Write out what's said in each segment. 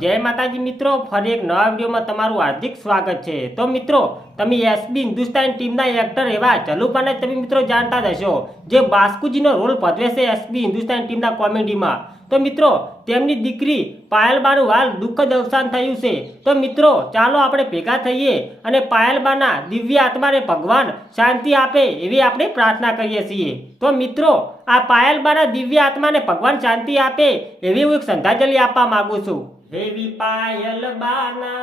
जय माताजी मित्रों, फरी एक नवा विडियो में तमारू हार्दिक स्वागत है। तो मित्रों, तमे एसबी हिंदुस्तान टीम एक्टर एवं चलुपाने तमे मित्रों जानता हशो, जे बास्कुजीनो रोल भजवे छे एसबी हिंदुस्तान टीम कॉमेडी में। तो मित्रों, तेमनी दीकरी पायलबानु हाल दुखद अवसान थयुं छे। तो मित्रों, चालो आपणे भेगा थईए अने पायलबाना दिव्य आत्मा ने भगवान शांति आपे एवी आपणे प्रार्थना करीए छीए। तो मित्रों, आ पायलबाना दिव्य आत्मा ने भगवान शांति आपे एवी हूँ एक श्रद्धांजलि आपवा मांगू छूं। हेवी पायलबाना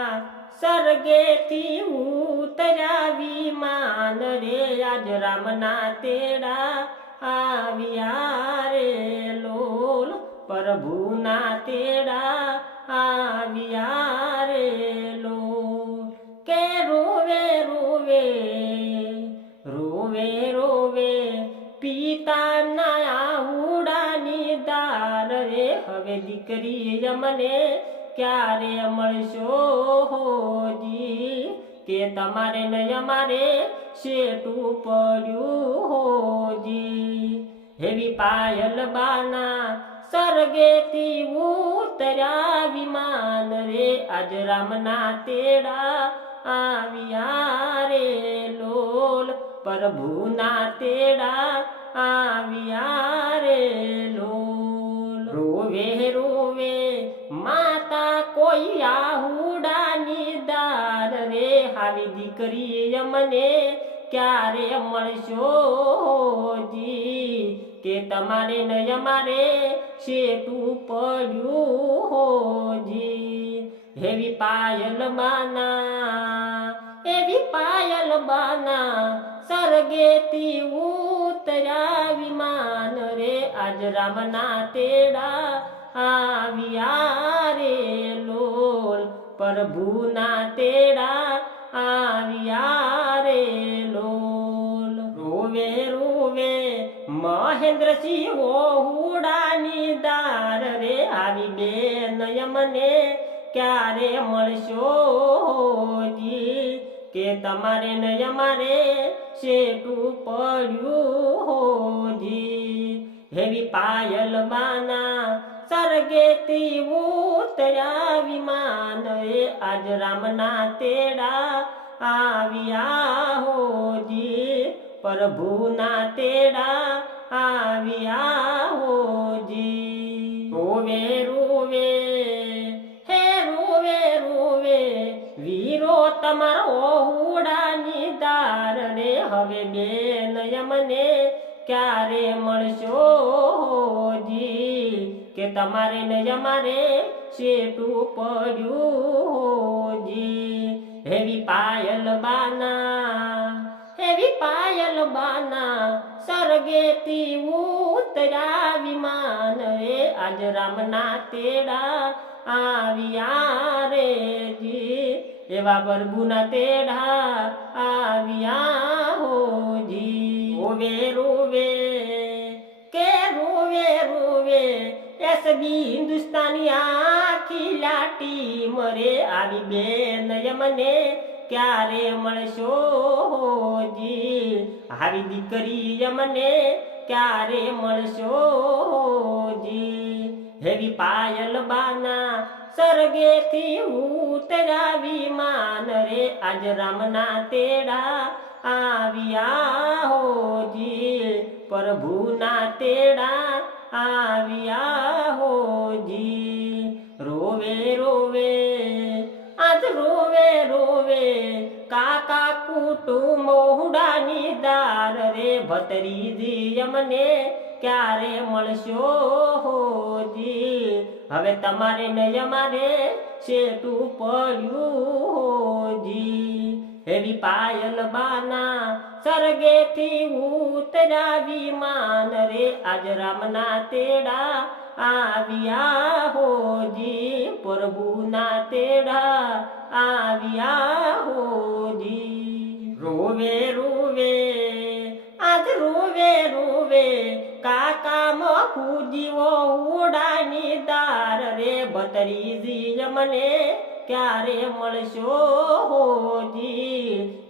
सरगेथी उतर्या विमान रे, आज रामना तेड़ा आविया रे लोल, प्रभुना तेड़ा आविया रे लोल। के रोवे रोवे रोवे रोवे पिता आहुडानी दार रे, हवे दीकरी यमने क्यारे मळशो होजी, के तमारे न यमारे शेटू पड्યું होजी। हेवी पायलबाना सरगेथी उतर्या विमान रे, आज रामना तेड़ा आविया रे लोल, प्रभुना तेड़ा आविया रे लोल। रोवे रोवे माता कोई आहुडानी दार रे, हावी दीकरी यमने क्यारे मळशो होजी, के तमारे न यमारे शेटू पड्યું होजी। हेवी पायलबाना एवी पायलबाना सरगेथी उतर्या विमान रे, आज रामना तेड़ा आविया रे लोल, प्रभुना तेड़ा आविया रे लोल। रोवे रोवे महेंद्र सिंह ओहुडानी दार रे, आवी बेन यमने क्यारे मळशो होजी, के तमारे न यमारे शेटू पड्યું होजी। हेवी पायलबाना सरगेथी उतर्या विमान रे, आज रामना तेड़ा आविया होजी, प्रभुना तेड़ा आविया होजी। रोवे रोवे हे रोवे रोवे वीरो तमारो ओहुडानी दार रे, हवे बेन यमने क्यारे मळशो होजी, के तमारे न यमारे शेटू पड्યું होजी। हेवी पायलबाना सरगेथी उतर्या विमान रे, आज रामना तेड़ा आविया रे जी, एवा प्रभुना तेड़ा आविया होजी। रोवे रोवे के रोवे रोवे एसबी हिंदुस्तानी आखिला टीम रे, आवी बेन यमने क्यारे मळशो होजी, हावी दीकरी यमने क्यारे मळशो होजी। हेवी पायलबाना सरगेथी उतर्या विमान रे, आज रामना तेड़ा आविया होजी, प्रभुना तेड़ा आविया होजी। रोवे रोवे आज रोवे रोवे काका कुटुंब ओहुडानी दार रे, भत्रीजी यमने क्यारे मळशो होजी, हवे तमारे न यमारे शेटू पड्યું होजी। हेवी पायलबाना सरगेथी उतर्या विमान रे, आज रामना तेड़ा आविया होजी, प्रभुना तेड़ा आविया होजी। रोवे रोवे आज रोवे रोवे काका मखुजी ओहुडानी दार रे, भत्रीजी यमने क्यारे मळशो होजी,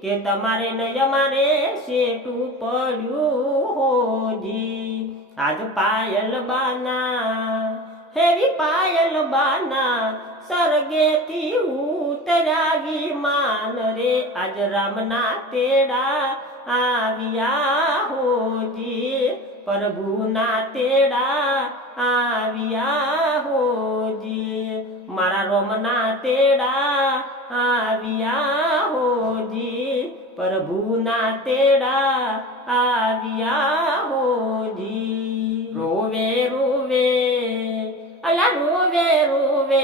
के तमारे न यमारे शेटू पड्યું होजी। आज पायलबाना हेवी पायलबाना सर સ્વર્ગેથી ઉતર્યા વિમાન રે આજ રામના તેડા આવ્યા હોજી પ્રભુના તેડા આવ્યા હોજી મારા રોમના તેડા આવ્યા હોજી પ્રભુના તેડા આવ્યા હોજી રોવે રોવે અલા રોવે રોવે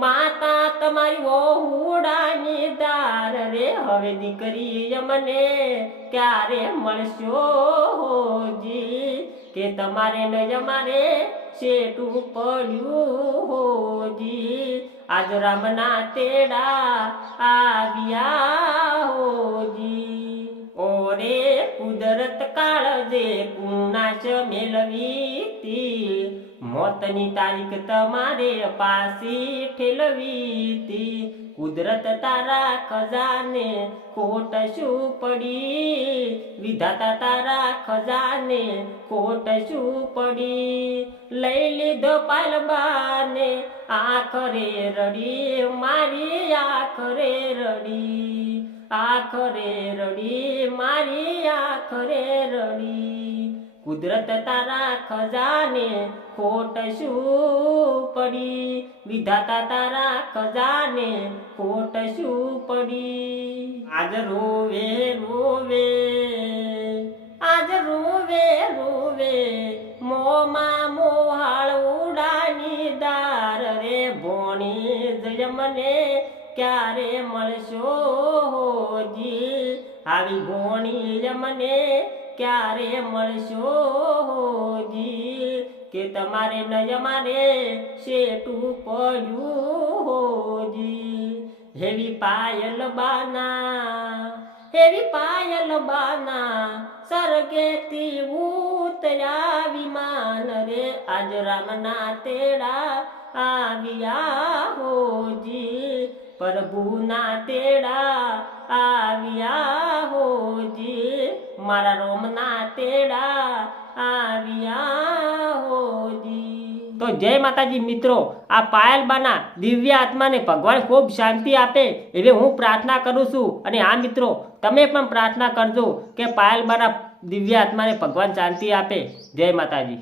માતા તમારી વહુડાની દાર રે હવે દીકરી મને ક્યારે મળશો હોજી કે તમારે ન અમારે શેઠું પડ્યું હોજી આજ રામના તેડા આવ્યા હોજી ઓરે કુદરત કાળજે કુનાશ મેળવી મોતની તારીખ તમારે પાછી ઠેલવી કુદરત તારા ખજાને ખોટ શું પડી વિધાતા તારા ખજાને ખોટ શું પડી લઈ લીધો પાલબાને આખરે રડી મારી આખરે રડી આખરે રડી મારી આખરે રડી કુદરત તારા ખજાને ખોટ શું પડી વિધાતા તારા ખજાને ખોટ શું પડી આજ રોવે રોવે આજ રોવે રોવે મોમાં મોહાળ ઉડાની દાર રે ભોણી જય મને ક્યારે મળશો હોજી આવી ભોણી મને ક્યારે મળશો હોજી કે તમારે નય મારે શેઠું પડ્યું હોજી હેવી પાયલ બાના સ્વર્ગેથી ઉતર્યા વિમાન રે આજ રામના તેડા આવ્યા હોજી પ્રભુના તેડા આવ્યા હોજી મારા રોમના તેડા આવ્યા હોજી તો જય માતાજી મિત્રો આ પાયલબાના દિવ્ય આત્માને ભગવાન ખૂબ શાંતિ આપે એવી હું પ્રાર્થના કરું છું અને આ મિત્રો તમે પણ પ્રાર્થના કરજો કે પાયલબાના દિવ્ય આત્માને ભગવાન શાંતિ આપે જય માતાજી।